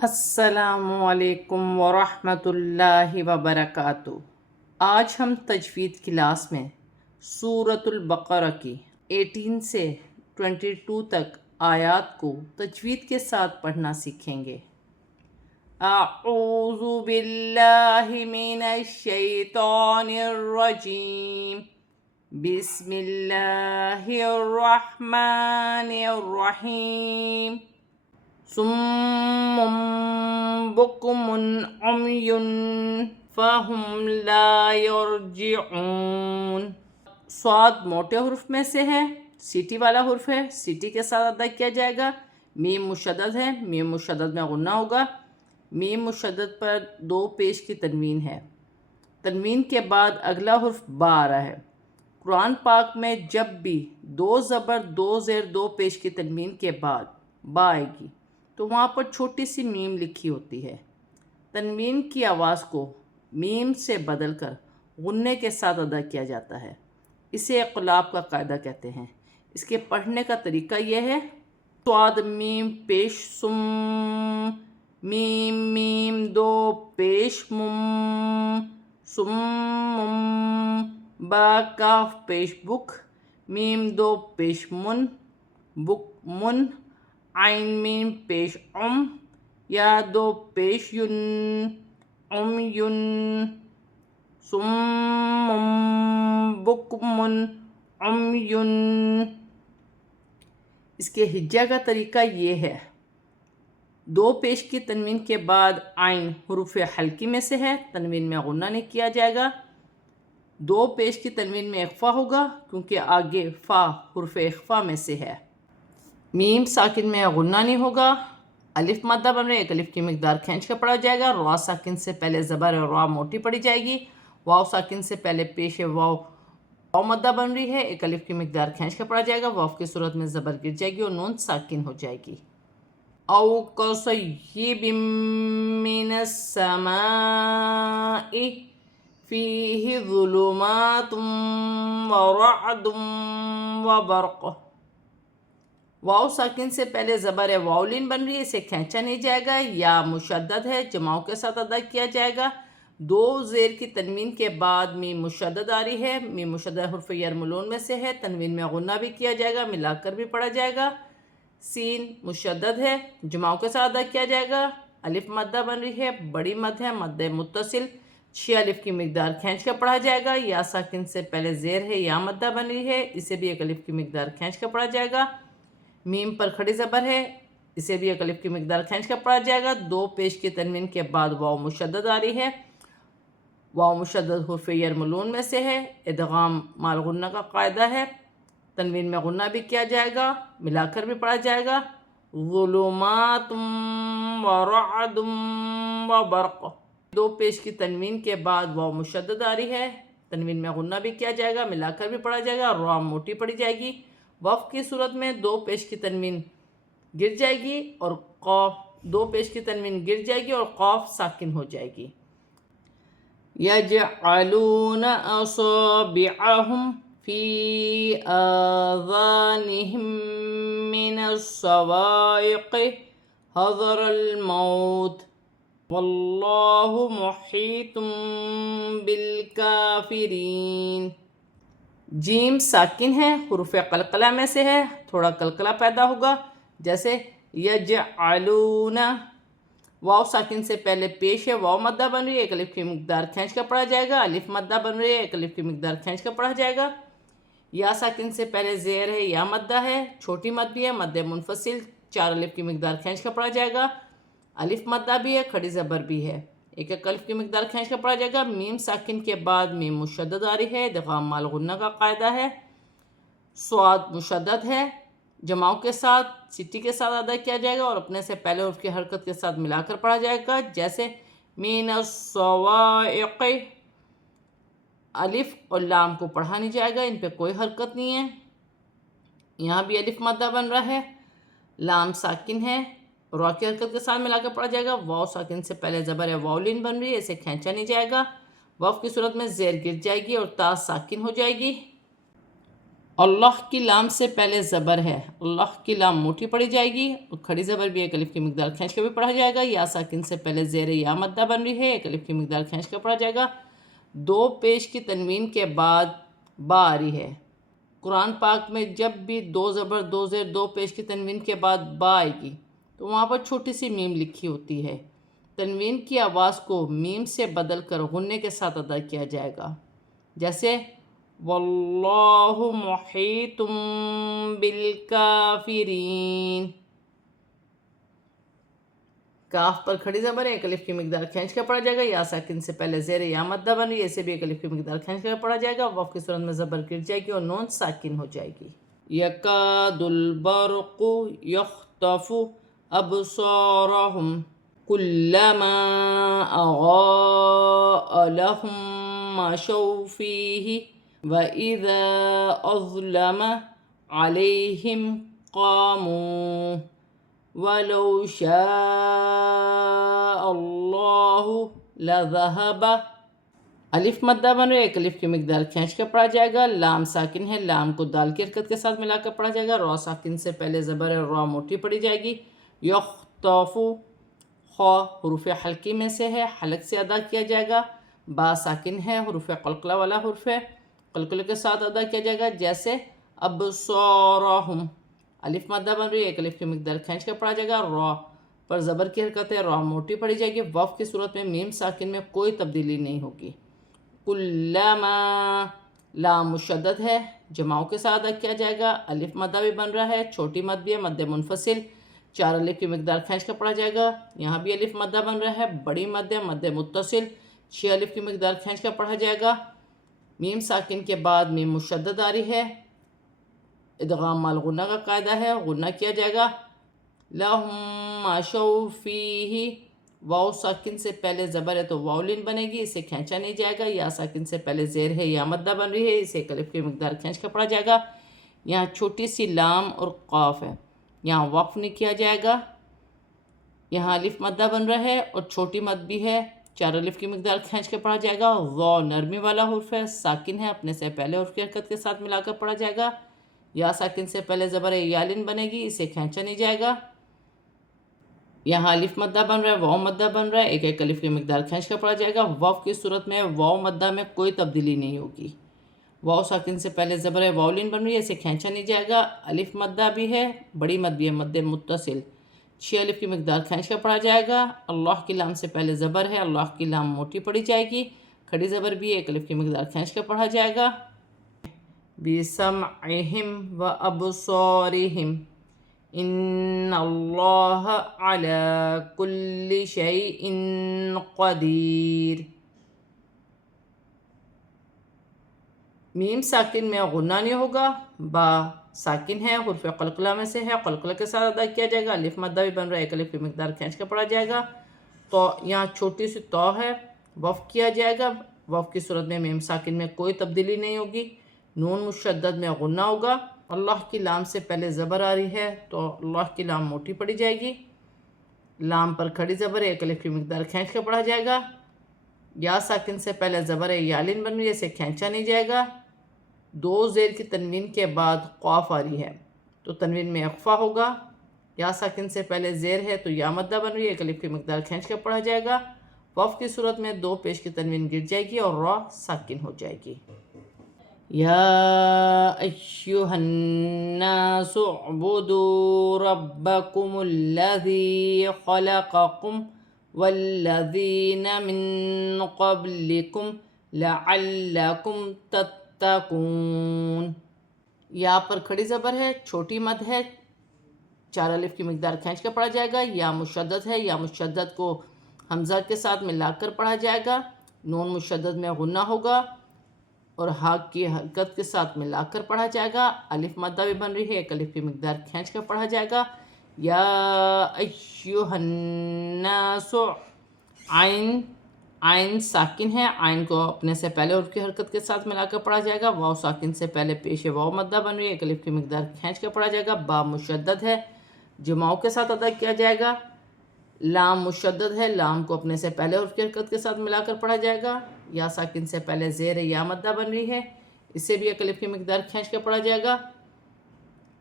السلام علیکم ورحمۃ اللہ وبرکاتہ۔ آج ہم تجوید کلاس میں سورۃ البقرہ کی 18 سے 22 تک آیات کو تجوید کے ساتھ پڑھنا سیکھیں گے۔ اعوذ باللہ من الشیطان الرجیم، بسم اللہ الرحمن الرحیم۔ صم بکم عمی فہم لا یرجعون۔ صاد موٹے حرف میں سے ہے، سیٹی والا حرف ہے، سیٹی کے ساتھ ادا کیا جائے گا۔ میم مشدد ہے، میم مشدد میں غنہ ہوگا۔ میم مشدد پر 2 پیش کی تنوین ہے، تنوین کے بعد اگلا حرف با آ رہا ہے۔ قرآن پاک میں جب بھی 2 زبر 2 زیر 2 پیش کی تنوین کے بعد با آئے گی تو وہاں پر چھوٹی سی میم لکھی ہوتی ہے۔ تنوین کی آواز کو میم سے بدل کر غنے کے ساتھ ادا کیا جاتا ہے، اسے اقلاب کا قاعدہ کہتے ہیں۔ اس کے پڑھنے کا طریقہ یہ ہے: صاد میم پیش سم، میم میم 2 پیش مم، سم مم، با کاف پیش بک، میم 2 پیش من، بک من، عین میم پیش عم، یا 2 پیش ین، عم ین، صم بکم عمی۔ اس کے ہجا کا طریقہ یہ ہے: 2 پیش کی تنوین کے بعد عین حروف حلقی میں سے ہے، تنوین میں غنہ نہیں کیا جائے گا۔ 2 پیش کی تنوین میں اخفا ہوگا کیونکہ آگے فا حرف اخفا میں سے ہے۔ میم ساکن میں غنہ نہیں ہوگا۔ الف مدہ بن رہے، ایک الف کی مقدار کھینچ کر پڑھا جائے گا۔ را ساکن سے پہلے زبر ہے، را موٹی پڑھی جائے گی۔ واو ساکن سے پہلے پیش ہے، واو مدہ بن رہی ہے، ایک الف کی مقدار کھینچ کر پڑھا جائے گا۔ واو کی صورت میں زبر گر جائے گی اور نون ساکن ہو جائے گی۔ او کصیب من السماء فیہ ظلمات ورعد وبرق۔ واو ساکن سے پہلے زبر ہے، واولین بن رہی ہے، اسے کھینچا نہیں جائے گا۔ یا مشدد ہے، جماؤں کے ساتھ ادا کیا جائے گا۔ 2 زیر کی تنوین کے بعد میم مشدد آ رہی ہے، میم مشدد حرف یرملون میں سے ہے، تنوین میں غنہ بھی کیا جائے گا، ملا کر بھی پڑھا جائے گا۔ سین مشدد ہے، جماؤں کے ساتھ ادا کیا جائے گا۔ الف مدہ بن رہی ہے، بڑی مد ہے، مد متصل، 6 الف کی مقدار کھینچ کر پڑھا جائے گا۔ یا ساکن سے پہلے زیر ہے، یا مدہ بن رہی ہے، اسے بھی ایک الف کی مقدار کھینچ کر پڑھا جائے گا۔ میم پر کھڑی زبر ہے، اسے بھی ایک الف کی مقدار کھینچ کر پڑھا جائے گا۔ 2 پیش کی تنوین کے بعد واو مشدد آ رہی ہے، واو مشدد حرف یرملون میں سے ہے، ادغام مال غنہ کا قاعدہ ہے، تنوین میں غنہ بھی کیا جائے گا، ملا کر بھی پڑھا جائے گا۔ ظلمات ورعد وبرق۔ 2 پیش کی تنوین کے بعد واو مشدد آ رہی ہے، تنوین میں غنہ بھی کیا جائے گا، ملا کر بھی پڑھا جائے گا، را موٹی پڑھی جائے گی۔ وقف کی صورت میں 2 پیش کی تنوین گر جائے گی اور قاف 2 پیش کی تنوین گر جائے گی اور قاف ساکن ہو جائے گی۔ یجعلون اصابعہم فی آذانہم من الصواعق حذر الموت واللہ محیط بالکافرین۔ جیم ساکن ہے، حروف قلقلہ میں سے ہے، تھوڑا قلقلہ پیدا ہوگا، جیسے یجعلون۔ واو ساکن سے پہلے پیش ہے، واو مدہ بن رہی ہے، ایک الف کی مقدار کھینچ کر پڑھا جائے گا۔ الف مدہ بن رہی ہے، ایک الف کی مقدار کھینچ کر پڑھا جائے گا۔ یا ساکن سے پہلے زیر ہے، یا مدہ ہے، چھوٹی مد بھی ہے، مد منفصل، 4 الف کی مقدار کھینچ کر پڑھا جائے گا۔ الف مدہ بھی ہے، کھڑی زبر بھی ہے، ایک ایک الف کی مقدار کھینچ کر پڑھا جائے گا۔ میم ساکن کے بعد میم مشدد آ رہی ہے، ادغام مال غنہ کا قاعدہ ہے۔ صاد مشدد ہے، جماؤں کے ساتھ سٹی کے ساتھ ادا کیا جائے گا اور اپنے سے پہلے حرف کی حرکت کے ساتھ ملا کر پڑھا جائے گا، جیسے من الصواعق۔ الف اور لام کو پڑھا نہیں جائے گا، ان پہ کوئی حرکت نہیں ہے، یہاں بھی الف مدہ بن رہا ہے، لام ساکن ہے، را کی حرکت کے ساتھ ملا کر پڑھا جائے گا۔ واو ساکن سے پہلے زبر ہے، واولین بن رہی ہے، اسے کھینچا نہیں جائے گا، واو کی صورت میں زیر گر جائے گی اور تا ساکن ہو جائے گی۔ اللہ کی لام سے پہلے زبر ہے، اللہ کی لام موٹی پڑھی جائے گی، اور کھڑی زبر بھی ایک الف کی مقدار کھینچ کے بھی پڑھا جائے گا۔ یا ساکن سے پہلے زیر یا مدہ بن رہی ہے، ایک الف کی مقدار کھینچ کے پڑھا جائے گا۔ دو پیش کی تنوین کے بعد با آ رہی ہے۔ قرآن پاک میں جب بھی دو زبر دو زیر دو پیش کی تنوین کے بعد با آئے گی تو وہاں پر چھوٹی سی میم لکھی ہوتی ہے۔ تنوین کی آواز کو میم سے بدل کر غنے کے ساتھ ادا کیا جائے گا، جیسے واللہ محیط بالکافرین۔ کاف پر کھڑی زبر ہے، ایک الف کی مقدار کھینچ کر پڑھا جائے گا۔ یا ساکن سے پہلے زیر یا مدہ بن رہی ہے، اسے بھی ایک الف کی مقدار کھینچ کر پڑھا جائے گا۔ وقف کی صورت میں زبر گر جائے گی اور نون ساکن ہو جائے گی۔ یکاد البرق یخطف ابصارهم کلما اضاء لهم مشوا فیہ وَإِذَا أَظْلَمَ عَلَيْهِمْ قَامُوا وَلَوْ شَاءَ اللَّهُ لَذَهَبَ۔ الف مدہ بن رہے، ایک الف کی مقدار کھینچ کر پڑھا جائے گا۔ لام ساکن ہے، لام کو دال کی حرکت کے ساتھ ملا کر پڑھا جائے گا۔ را ساکن سے پہلے زبر ہے، را موٹی پڑھی جائے گی۔ یخطف، خا حروف حلقی میں سے ہے، حلق سے ادا کیا جائے گا۔ با ساکن ہے، حروف قلقلہ والا حرف ہے، قلقلے کے ساتھ ادا کیا جائے گا، جیسے ابصارہم۔ الف مدہ بن رہی ہے، ایک الف کی مقدار کھینچ کر پڑھا جائے گا۔ را پر زبر کی حرکت ہے، را موٹی پڑھی جائے گی۔ وقف کی صورت میں میم ساکن میں کوئی تبدیلی نہیں ہوگی۔ کلما، لام مشدد ہے، جماؤں کے ساتھ ادا کیا جائے گا۔ الف مدہ بھی بن رہا ہے، چھوٹی مد بھی ہے، مد منفصل، 4 الف کی مقدار کھینچ کر پڑھا جائے گا۔ یہاں بھی الف مدہ بن رہا ہے، بڑی مد ہے، مد متصل، 6 الف کی مقدار کھینچ کر پڑھا جائے گا۔ میم ساکن کے بعد میم مشدد آ رہی ہے، ادغام مال غنہ کا قاعدہ ہے، غنہ کیا جائے گا۔ لَهُم مَّشَوْا فِيهِ، واو ساکن سے پہلے زبر ہے تو واولین بنے گی، اسے کھینچا نہیں جائے گا۔ یا ساکن سے پہلے زیر ہے، یا مدہ بن رہی ہے، اسے ایک الف کی مقدار کھینچ کر پڑھا جائے گا۔ یہاں چھوٹی سی لام اور قاف ہے، یہاں وقف نہیں کیا جائے گا۔ یہاں الف مدہ بن رہا ہے اور چھوٹی مد بھی ہے، 4 الف کی مقدار کھینچ کے پڑھا جائے گا۔ ضا نرمی والا حرف ہے، ساکن ہے، اپنے سے پہلے حرف کی حرکت کے ساتھ ملا کر پڑھا جائے گا۔ یا ساکن سے پہلے زبر یالن بنے گی، اسے کھینچا نہیں جائے گا۔ یہاں الف مدہ بن رہا ہے، واو مدہ بن رہا ہے، ایک ایک الف کی مقدار کھینچ کر پڑھا جائے گا۔ وقف کی صورت میں واو مدہ میں کوئی تبدیلی نہیں ہوگی۔ واو ساکن سے پہلے زبر ہے، واولین بن رہی ہے، اسے کھینچا نہیں جائے گا۔ الف مدہ بھی ہے، بڑی مد بھی ہے، مد متصل، 6 الف کی مقدار کھینچ کر پڑھا جائے گا۔ اللہ کی لام سے پہلے زبر ہے، اللہ کی لام موٹی پڑھی جائے گی، کھڑی زبر بھی ایک الف کی مقدار کھینچ کر پڑھا جائے گا۔ بِسَمْعِهِمْ وَأَبْصَارِهِمْ إِنَّ اللَّهَ عَلَى كُلِّ شَيْءٍ قَدِيرٌ۔ میم ساکن میں غنہ نہیں ہوگا، با ساکن ہے، حرف قلقلہ میں سے ہے، قلقلہ کے ساتھ ادا کیا جائے گا۔ الف مدہ بھی بن رہا ہے، ایک الف کی مقدار کھینچ کر پڑھا جائے گا۔ تو یہاں چھوٹی سی تو ہے، وقف کیا جائے گا۔ وقف کی صورت میں میم ساکن میں کوئی تبدیلی نہیں ہوگی، نون مشدد میں غنہ ہوگا۔ اللہ کی لام سے پہلے زبر آ رہی ہے تو اللہ کی لام موٹی پڑھی جائے گی۔ لام پر کھڑی زبر ہے، ایک الف کی مقدار کھینچ کر پڑھا جائے گا۔ یا ساکن سے پہلے زبر ہے، یالین بن رہی ہے، اسے کھینچا نہیں جائے گا۔ 2 زیر کی تنوین کے بعد قاف آ رہی ہے تو تنوین میں اخفا ہوگا۔ یا ساکن سے پہلے زیر ہے تو یا مدہ بن رہی ہے، ایک الف کی مقدار کھینچ کر پڑھا جائے گا۔ وقف کی صورت میں 2 پیش کی تنوین گر جائے گی اور را ساکن ہو جائے گی۔ یا ایھا الناس اعبدوا ربکم الذی خلقکم والذین من قبلکم لعلکم تتقون۔ یا پر کھڑی زبر ہے، چھوٹی مد ہے، 4 الف کی مقدار کھینچ کر پڑھا جائے گا۔ یا مشدد ہے، یا مشدد کو حمزہ کے ساتھ ملا کر پڑھا جائے گا۔ نون مشدد میں غنہ ہوگا اور ہا کی حرکت کے ساتھ ملا کر پڑھا جائے گا۔ الف مدہ بھی بن رہی ہے، ایک الف کی مقدار کھینچ کر پڑھا جائے گا۔ یا ایھا الناس، عین ساکن ہے، عین کو اپنے سے پہلے حرف کی حرکت کے ساتھ ملا کر پڑھا جائے گا۔ واو ساکن سے پہلے پیش واو مدہ بن رہی ہے، ایک الف کی مقدار کھینچ کر پڑھا جائے گا۔ با مشدد ہے، جماؤں کے ساتھ ادا کیا جائے گا۔ لام مشدد ہے، لام کو اپنے سے پہلے حرف کی حرکت کے ساتھ ملا کر پڑھا جائے گا۔ یا ساکن سے پہلے زیر یا مدہ بن رہی ہے، اسے بھی ایک الف کی مقدار کھینچ کے پڑھا جائے گا۔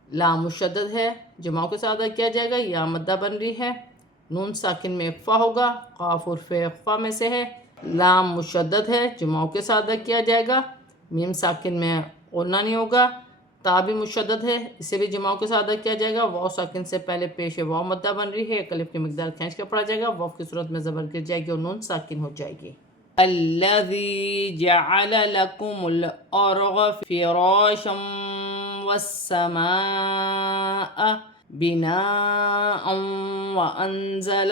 لام مشدد ہے، جماؤں کے ساتھ ادا کیا جائے گا، یا مدہ بن رہی ہے، نون ساکن میں اخفا ہوگا، قاف حرف اخفا میں سے ہے۔ لام مشدد ہے، جماؤں کے ساتھ ادا کیا جائے گا، میم ساکن میں غنہ نہیں ہوگا۔ تا بھی مشدد ہے، اسے بھی جماؤں کے ساتھ ادا کیا جائے گا، واو ساکن سے پہلے پیش واو مدہ بن رہی ہے، ایک الف کی مقدار کھینچ کے پڑھا جائے گا، واو کی صورت میں زبر گر جائے گی اور نون ساکن ہو جائے گی۔ الذی جعل لکم الارض فراشا والسماء بناء وانزل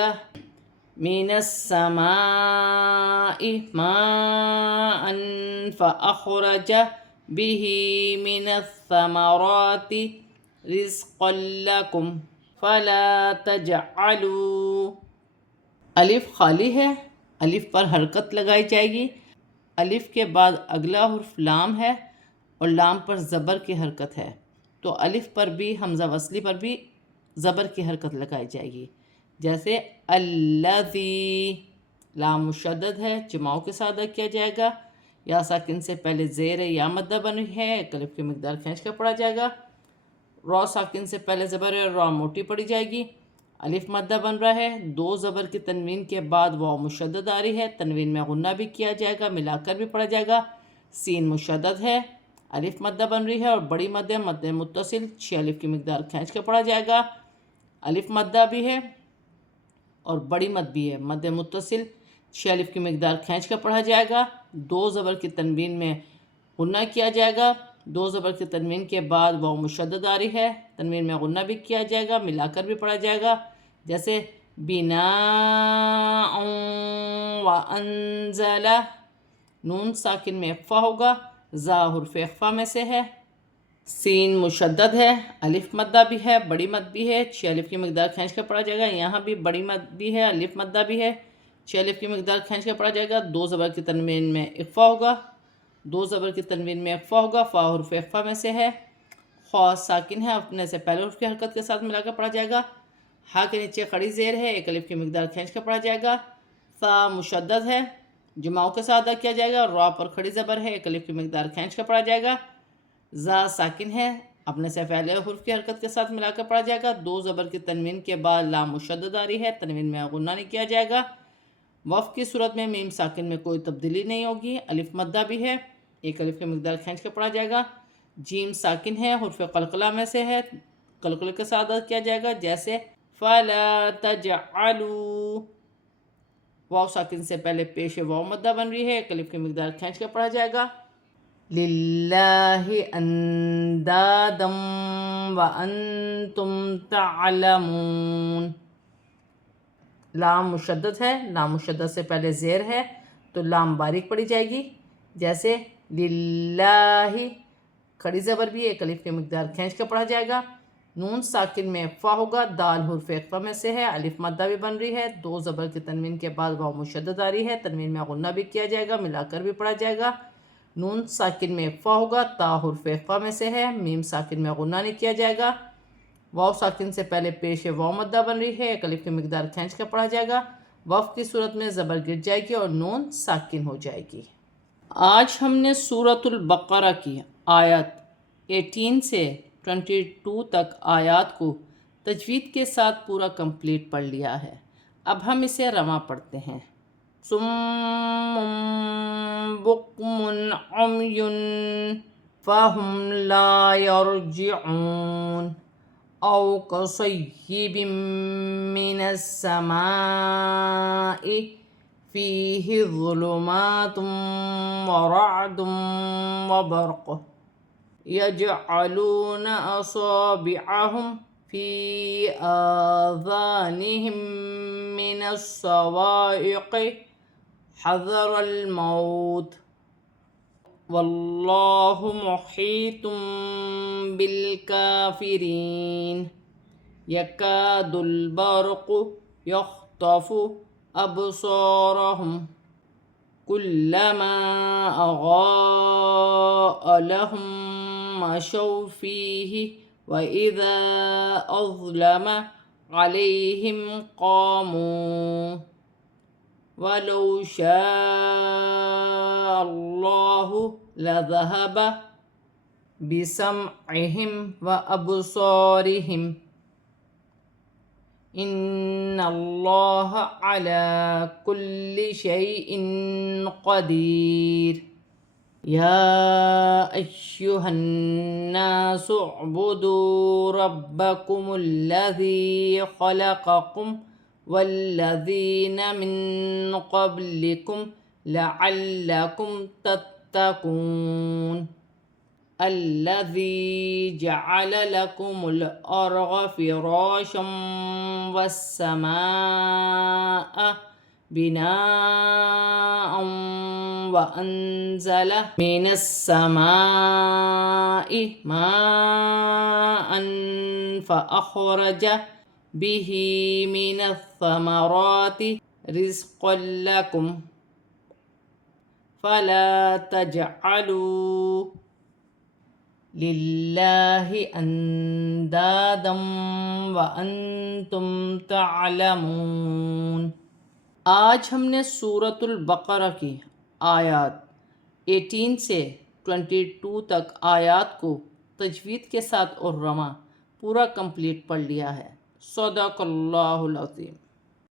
من السماء ماء فأخرج به من الثمرات رزقا لكم فلا تجعلوا۔ الف خالی ہے، الف پر حرکت لگائی جائے گی، الف کے بعد اگلا حرف لام ہے اور لام پر زبر کی حرکت ہے، تو الف پر بھی حمزہ وصلی پر بھی زبر کی حرکت لگائی جائے گی، جیسے الذی، لام مشدد ہے، جماؤں کے ساتھ ادا کیا جائے گا، یا ساکن سے پہلے زیر یا مدہ بن رہی ہے، ایک الف کی مقدار کھینچ کر پڑھا جائے گا، را ساکن سے پہلے زبر ہے، را موٹی پڑھی جائے گی، الف مدہ بن رہا ہے، دو زبر کی تنوین کے بعد واو مشدد آ رہی ہے، تنوین میں غنہ بھی کیا جائے گا، ملا کر بھی پڑھا جائے گا، سین مشدد ہے، الف مدہ بن رہی ہے اور بڑی مد ہے، مد متصل، 6 الف کی مقدار کھینچ کے پڑھا جائے گا، الف مدہ بھی ہے اور بڑی مد بھی ہے، مد متصل، 6 الف کی مقدار کھینچ کے پڑھا جائے گا، دو زبر کی تنوین میں غنہ کیا جائے گا، دو زبر کی تنوین کے بعد واو مشدد آ رہی ہے، تنوین میں غنہ بھی کیا جائے گا، ملا کر بھی پڑھا جائے گا، جیسے بناء وانزل، نون ساکن میں اخفا ہوگا، زا حرف اخفا میں سے ہے، سین مشدد ہے، الف مدہ بھی ہے، بڑی مد بھی ہے، 6 الف کی مقدار کھینچ کر پڑھا جائے گا، یہاں بھی بڑی مد بھی ہے، الف مدہ بھی ہے، 6 الف کی مقدار کھینچ کر پڑھا جائے گا، دو زبر کی تنوین میں اخفا ہوگا، دو زبر کی تنوین میں اخفا ہوگا، فا حرف اخفا میں سے ہے، خوا ساکن ہے، اپنے سے پہلے حرف کی حرکت کے ساتھ ملا کر پڑھا جائے گا، ہا کے نیچے کھڑی زیر ہے، ایک الف کی مقدار کھینچ کر پڑھا جائے گا، ثا مشدد ہے، جماؤں کے ساتھ ادا کیا جائے گا، را پر کھڑی زبر ہے، ایک الف کی مقدار کھینچ کر پڑھا جائے گا، زا ساکن ہے، اپنے سے پہلے حرف کی حرکت کے ساتھ ملا کر پڑھا جائے گا، دو زبر کی تنوین کے بعد لام مشدد آ رہی ہے، تنوین میں غنہ نہیں کیا جائے گا، وف کی صورت میں میم ساکن میں کوئی تبدیلی نہیں ہوگی، الف مدہ بھی ہے، ایک الف کی مقدار کھینچ کر پڑھا جائے گا، جیم ساکن ہے، حرف قلقلہ میں سے ہے، قلقلے کے ساتھ ادا کیا جائے گا، جیسے فَلَا تَجْعَلُوا، واو ساکن سے پہلے پیش واو مدہ بن رہی ہے، ایک الف کی مقدار کھینچ کر پڑھا جائے گا، لِلَّهِ أَنْدَادًا وَأَنْتُمْ تَعْلَمُونَ، لام مشدد ہے، لام مشدد سے پہلے زیر ہے تو لام باریک پڑھی جائے گی، جیسے للہ، کھڑی زبر بھی ایک الف کی مقدار کھینچ کر پڑھا جائے گا، نون ساکن میں اخفا ہوگا، دال حرف اخفا میں سے ہے، الف مدہ بھی بن رہی ہے، دو زبر کی تنوین کے بعد واو مشدد آ رہی ہے، تنوین میں غنہ بھی کیا جائے گا، ملا کر بھی پڑھا جائے گا، نون ساکن میں اخفا ہوگا، تا حرف اخفا میں سے ہے، میم ساکن میں غنہ نہیں کیا جائے گا، واو ساکن سے پہلے پیش واو مدہ بن رہی ہے، ایک الف کی مقدار کھینچ کر پڑھا جائے گا، وف کی صورت میں زبر گر جائے گی اور نون ساکن ہو جائے گی۔ آج ہم نے سورۃ البقرہ کی آیت 18 سے 22 تک آیات کو تجوید کے ساتھ پورا کمپلیٹ پڑھ لیا ہے، اب ہم اسے رواں پڑھتے ہیں۔ صم بکم عمی فہم لا یرجعون او کصیب من السماء فیہ ظلمات ورعد وبرق یجعلون اصابعهم فی آذانهم من الصواعق حذر الموت واللہ محیط بالکافرین یکاد البرق یخطف ابصارهم کلما اضاء لهم مشوا فیہ وَإِذَا أَظْلَمَ عَلَيْهِمْ قَامُوا وَلَوْ شَاءَ اللَّهُ لذهب بسمعهم وأبصارهم إن الله على كل شيء قدير يا أيها الناس اعبدوا ربكم الذي خلقكم والذين من قبلكم لعلكم تتقون الذي جعل لكم الأرض فراشا والسماء بناء وأنزل من السماء ماء فأخرج به من الثمرات رزقا لكم فلا تجعلوا للہ اندادا وانتم تعلمون۔ آج ہم نے سورۃ البقرہ کی آیات 18 سے 22 تک آیات کو تجوید کے ساتھ اور رواں پورا کمپلیٹ پڑھ لیا ہے۔ صدق اللہ العظیم۔